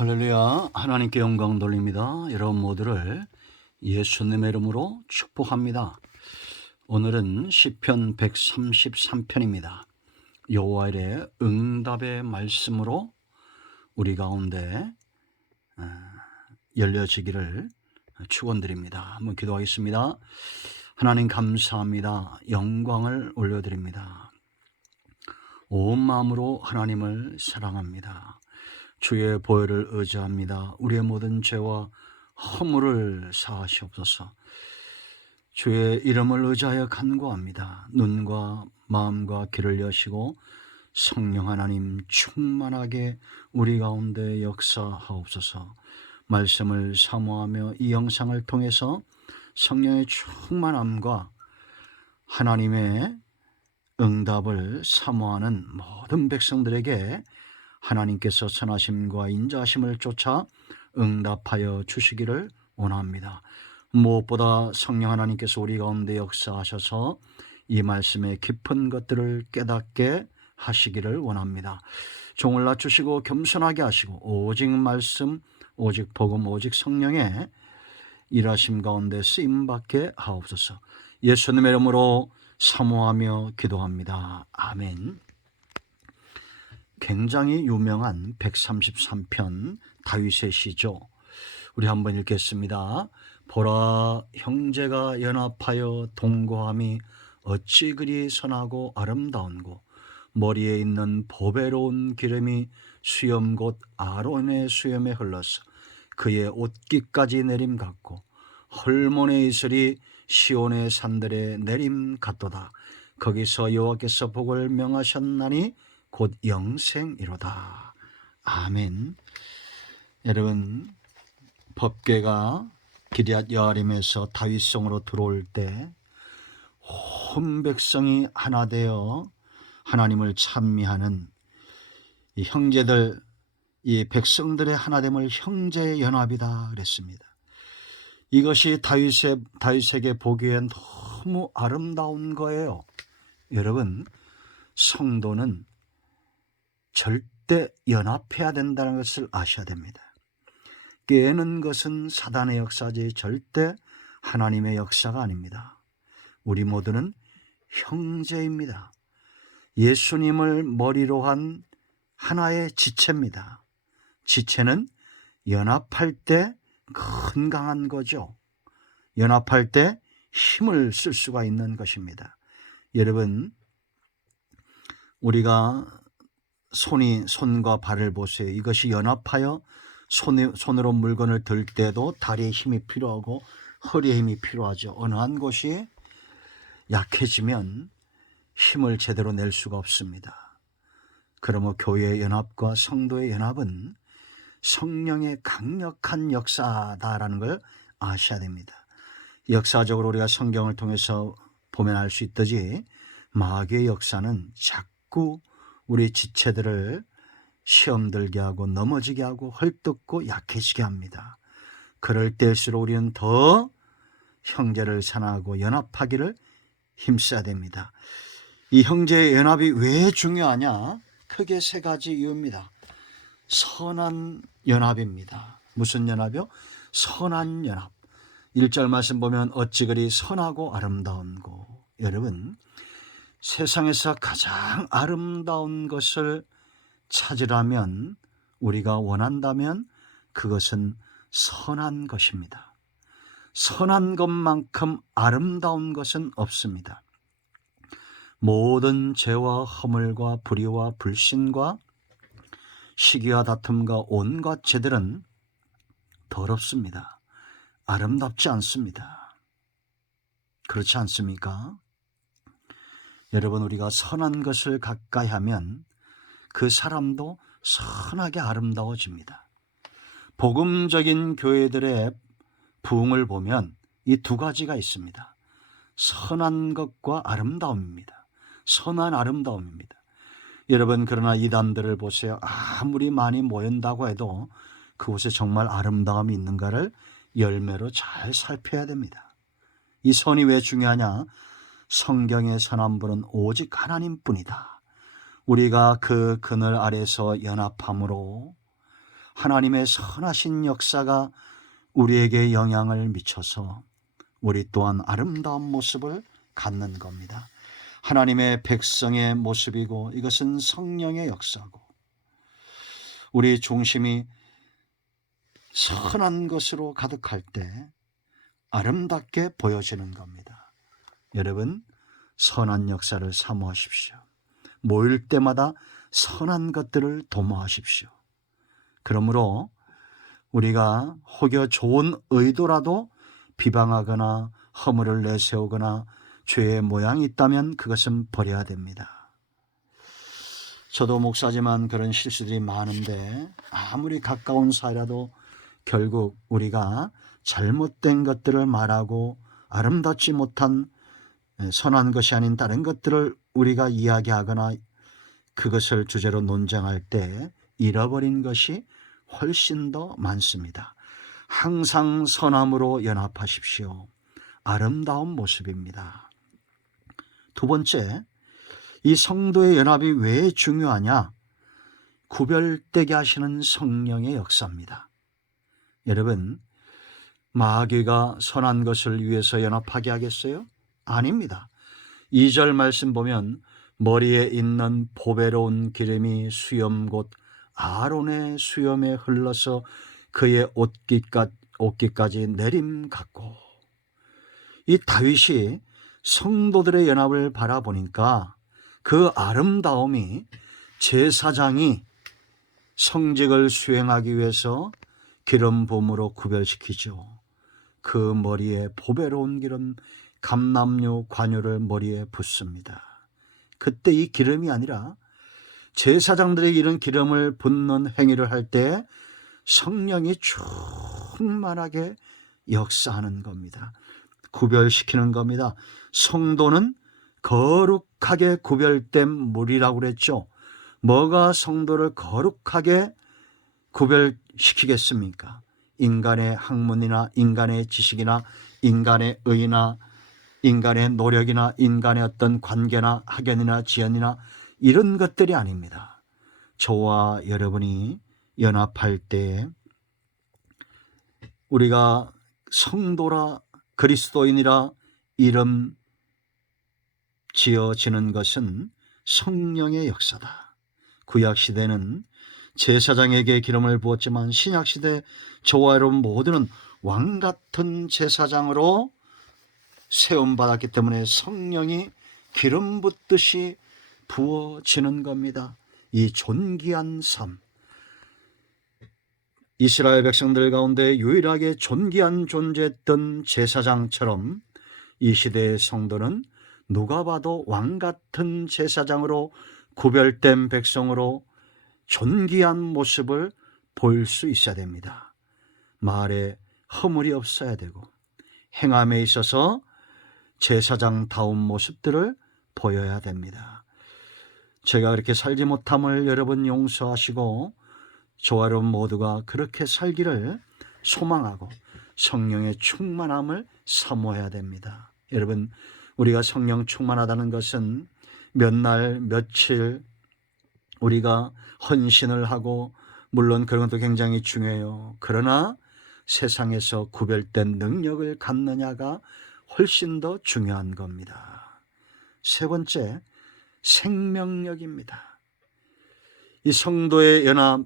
할렐루야. 하나님께 영광 돌립니다. 여러분 모두를 예수님의 이름으로 축복합니다. 오늘은 시편 133편입니다. 여호와의 응답의 말씀으로 우리 가운데 열려지기를 축원드립니다. 한번 기도하겠습니다. 하나님 감사합니다. 영광을 올려드립니다. 온 마음으로 하나님을 사랑합니다. 주의 보혈을 의지합니다. 우리의 모든 죄와 허물을 사하시옵소서. 주의 이름을 의지하여 간구합니다. 눈과 마음과 귀를 여시고 성령 하나님 충만하게 우리 가운데 역사하옵소서. 말씀을 사모하며 이 영상을 통해서 성령의 충만함과 하나님의 응답을 사모하는 모든 백성들에게 하나님께서 선하심과 인자하심을 쫓아 응답하여 주시기를 원합니다. 무엇보다 성령 하나님께서 우리 가운데 역사하셔서 이 말씀의 깊은 것들을 깨닫게 하시기를 원합니다. 종을 낮추시고 겸손하게 하시고 오직 말씀, 오직 복음, 오직 성령의 일하심 가운데 쓰임받게 하옵소서. 예수님의 이름으로 사모하며 기도합니다. 아멘. 굉장히 유명한 133편 다윗의 시죠. 우리 한번 읽겠습니다. 보라, 형제가 연합하여 동거함이 어찌 그리 선하고 아름다운고, 머리에 있는 보배로운 기름이 수염 곧 아론의 수염에 흘러서 그의 옷깃까지 내림 같고, 헐몬의 이슬이 시온의 산들에 내림 같도다. 거기서 여호와께서 복을 명하셨나니 곧 영생이로다. 아멘. 여러분, 법궤가 기럇 여아림에서 다윗성으로 들어올 때 온 백성이 하나 되어 하나님을 찬미하는 이 형제들, 이 백성들의 하나됨을 형제의 연합이다 그랬습니다. 이것이 다윗에게 보기엔 너무 아름다운 거예요. 여러분, 성도는 절대 연합해야 된다는 것을 아셔야 됩니다. 깨는 것은 사단의 역사지 절대 하나님의 역사가 아닙니다. 우리 모두는 형제입니다. 예수님을 머리로 한 하나의 지체입니다. 지체는 연합할 때 건강한 거죠. 연합할 때 힘을 쓸 수가 있는 것입니다. 여러분, 우리가 손과 발을 보세요. 이것이 연합하여 손으로 물건을 들 때도 다리에 힘이 필요하고 허리에 힘이 필요하죠. 어느 한 곳이 약해지면 힘을 제대로 낼 수가 없습니다. 그러므로 교회의 연합과 성도의 연합은 성령의 강력한 역사다라는 걸 아셔야 됩니다. 역사적으로 우리가 성경을 통해서 보면 알 수 있듯이 마귀의 역사는 자꾸 우리 지체들을 시험 들게 하고 넘어지게 하고 헐뜯고 약해지게 합니다. 그럴 때일수록 우리는 더 형제를 사랑하고 연합하기를 힘써야 됩니다. 이 형제의 연합이 왜 중요하냐? 크게 세 가지 이유입니다. 선한 연합입니다. 무슨 연합이요? 선한 연합. 1절 말씀 보면 어찌 그리 선하고 아름다운고. 여러분, 세상에서 가장 아름다운 것을 찾으라면, 우리가 원한다면 그것은 선한 것입니다. 선한 것만큼 아름다운 것은 없습니다. 모든 죄와 허물과 불의와 불신과 시기와 다툼과 온갖 죄들은 더럽습니다. 아름답지 않습니다. 그렇지 않습니까? 여러분, 우리가 선한 것을 가까이 하면 그 사람도 선하게 아름다워집니다. 복음적인 교회들의 부흥을 보면 이 두 가지가 있습니다. 선한 것과 아름다움입니다. 선한 아름다움입니다. 여러분, 그러나 이단들을 보세요. 아무리 많이 모인다고 해도 그곳에 정말 아름다움이 있는가를 열매로 잘 살펴야 됩니다. 이 선이 왜 중요하냐? 성경의 선한 분은 오직 하나님뿐이다. 우리가 그 그늘 아래서 연합함으로 하나님의 선하신 역사가 우리에게 영향을 미쳐서 우리 또한 아름다운 모습을 갖는 겁니다. 하나님의 백성의 모습이고 이것은 성령의 역사고 우리 중심이 선한 것으로 가득할 때 아름답게 보여지는 겁니다. 여러분, 선한 역사를 사모하십시오. 모일 때마다 선한 것들을 도모하십시오. 그러므로 우리가 혹여 좋은 의도라도 비방하거나 허물을 내세우거나 죄의 모양이 있다면 그것은 버려야 됩니다. 저도 목사지만 그런 실수들이 많은데 아무리 가까운 사이라도 결국 우리가 잘못된 것들을 말하고 아름답지 못한 선한 것이 아닌 다른 것들을 우리가 이야기하거나 그것을 주제로 논쟁할 때 잃어버린 것이 훨씬 더 많습니다. 항상 선함으로 연합하십시오. 아름다운 모습입니다. 두 번째, 이 성도의 연합이 왜 중요하냐? 구별되게 하시는 성령의 역사입니다. 여러분, 마귀가 선한 것을 위해서 연합하게 하겠어요? 아닙니다. 2절 말씀 보면 머리에 있는 보배로운 기름이 수염 곧 아론의 수염에 흘러서 그의 옷깃까지 내림 같고, 이 다윗이 성도들의 연합을 바라보니까 그 아름다움이 제사장이 성직을 수행하기 위해서 기름 부음으로 구별시키죠. 그 머리에 보배로운 기름 감람류 관유를 머리에 붓습니다. 그때 이 기름이 아니라 제사장들의 이런 기름을 붓는 행위를 할 때 성령이 충만하게 역사하는 겁니다. 구별시키는 겁니다. 성도는 거룩하게 구별된 물이라고 그랬죠. 뭐가 성도를 거룩하게 구별시키겠습니까? 인간의 학문이나 인간의 지식이나 인간의 의나 인간의 노력이나 인간의 어떤 관계나 학연이나 지연이나 이런 것들이 아닙니다. 저와 여러분이 연합할 때 우리가 성도라 그리스도인이라 이름 지어지는 것은 성령의 역사다. 구약시대는 제사장에게 기름을 부었지만 신약시대 저와 여러분 모두는 왕같은 제사장으로 세움받았기 때문에 성령이 기름 붓듯이 부어지는 겁니다. 이 존귀한 삶, 이스라엘 백성들 가운데 유일하게 존귀한 존재했던 제사장처럼 이 시대의 성도는 누가 봐도 왕같은 제사장으로 구별된 백성으로 존귀한 모습을 볼 수 있어야 됩니다. 말에 허물이 없어야 되고 행함에 있어서 제사장다운 모습들을 보여야 됩니다. 제가 그렇게 살지 못함을 여러분 용서하시고 저와 여러분 모두가 그렇게 살기를 소망하고 성령의 충만함을 사모해야 됩니다. 여러분, 우리가 성령 충만하다는 것은 몇 날 며칠 우리가 헌신을 하고 물론 그런 것도 굉장히 중요해요. 그러나 세상에서 구별된 능력을 갖느냐가 훨씬 더 중요한 겁니다. 세 번째, 생명력입니다. 이 성도의 연합,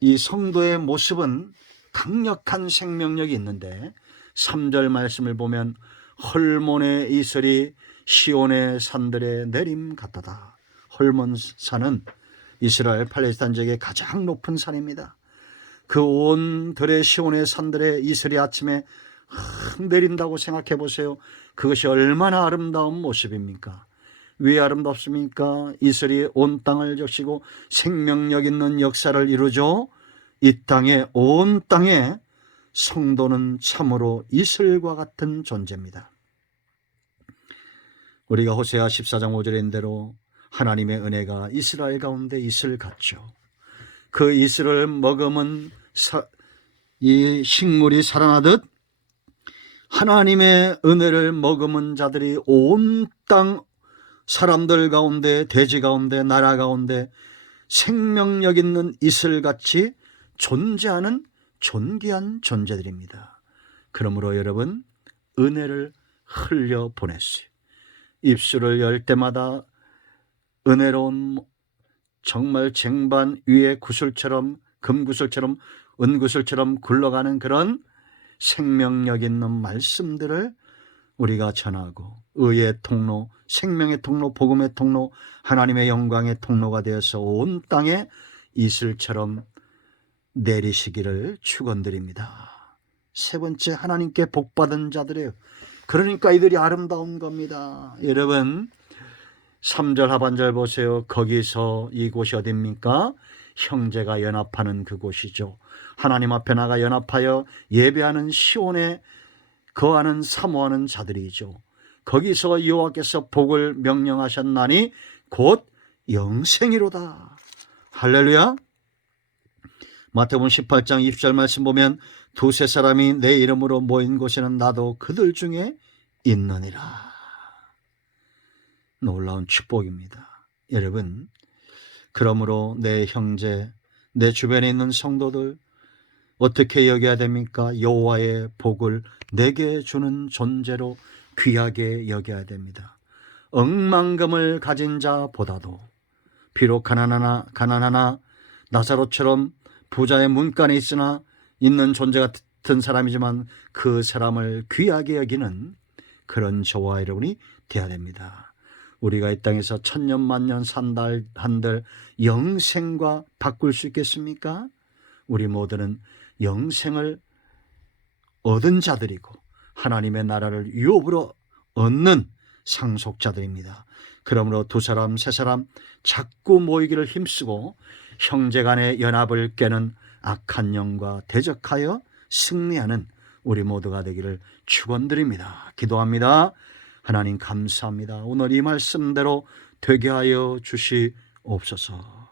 이 성도의 모습은 강력한 생명력이 있는데 3절 말씀을 보면 헐몬의 이슬이 시온의 산들에 내림 같도다. 헐몬 산은 이스라엘 팔레스타인 지역의 가장 높은 산입니다. 그 온 들의 시온의 산들에 이슬이 아침에 내린다고 생각해 보세요. 그것이 얼마나 아름다운 모습입니까? 왜 아름답습니까? 이슬이 온 땅을 적시고 생명력 있는 역사를 이루죠. 이 땅에, 온 땅에 성도는 참으로 이슬과 같은 존재입니다. 우리가 호세아 14장 5절인 대로 하나님의 은혜가 이스라엘 가운데 이슬 같죠. 그 이슬을 머금은 이 식물이 살아나듯 하나님의 은혜를 머금은 자들이 온 땅 사람들 가운데, 대지 가운데, 나라 가운데 생명력 있는 이슬같이 존재하는 존귀한 존재들입니다. 그러므로 여러분, 은혜를 흘려 보냈어요. 입술을 열 때마다 은혜로운, 정말 쟁반 위에 구슬처럼, 금구슬처럼, 은구슬처럼 굴러가는 그런 생명력 있는 말씀들을 우리가 전하고, 의의 통로, 생명의 통로, 복음의 통로, 하나님의 영광의 통로가 되어서 온 땅에 이슬처럼 내리시기를 축원드립니다. 세 번째, 하나님께 복받은 자들이에요. 그러니까 이들이 아름다운 겁니다. 여러분, 3절 하반절 보세요. 거기서, 이곳이 어디입니까? 형제가 연합하는 그곳이죠. 하나님 앞에 나가 연합하여 예배하는 시온에 거하는 사모하는 자들이죠. 거기서 여호와께서 복을 명령하셨나니 곧 영생이로다. 할렐루야. 마태복음 18장 20절 말씀 보면 두세 사람이 내 이름으로 모인 곳에는 나도 그들 중에 있느니라. 놀라운 축복입니다. 여러분, 그러므로 내 형제, 내 주변에 있는 성도들 어떻게 여겨야 됩니까? 여호와의 복을 내게 주는 존재로 귀하게 여겨야 됩니다. 억만금을 가진 자보다도, 비록 가난하나 나사로처럼 부자의 문간에 있는 존재 같은 사람이지만 그 사람을 귀하게 여기는 그런 저와 여러분이 되어야 됩니다. 우리가 이 땅에서 천년 만년 산다 한들 영생과 바꿀 수 있겠습니까? 우리 모두는 영생을 얻은 자들이고 하나님의 나라를 유업으로 얻는 상속자들입니다. 그러므로 두 사람, 세 사람 자꾸 모이기를 힘쓰고 형제 간의 연합을 깨는 악한 영과 대적하여 승리하는 우리 모두가 되기를 축원드립니다. 기도합니다. 하나님 감사합니다. 오늘 이 말씀대로 되게 하여 주시옵소서.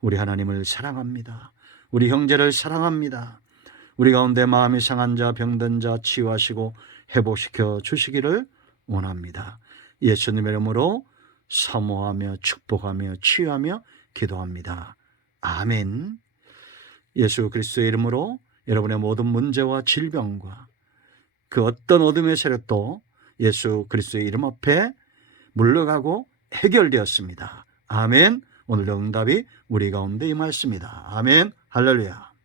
우리 하나님을 사랑합니다. 우리 형제를 사랑합니다. 우리 가운데 마음이 상한 자, 병든 자 치유하시고 회복시켜 주시기를 원합니다. 예수님의 이름으로 사모하며 축복하며 치유하며 기도합니다. 아멘. 예수 그리스도의 이름으로 여러분의 모든 문제와 질병과 그 어떤 어둠의 세력도 예수 그리스도의 이름 앞에 물러가고 해결되었습니다. 아멘. 오늘의 응답이 우리 가운데 임하였습니다. 아멘. 할렐루야.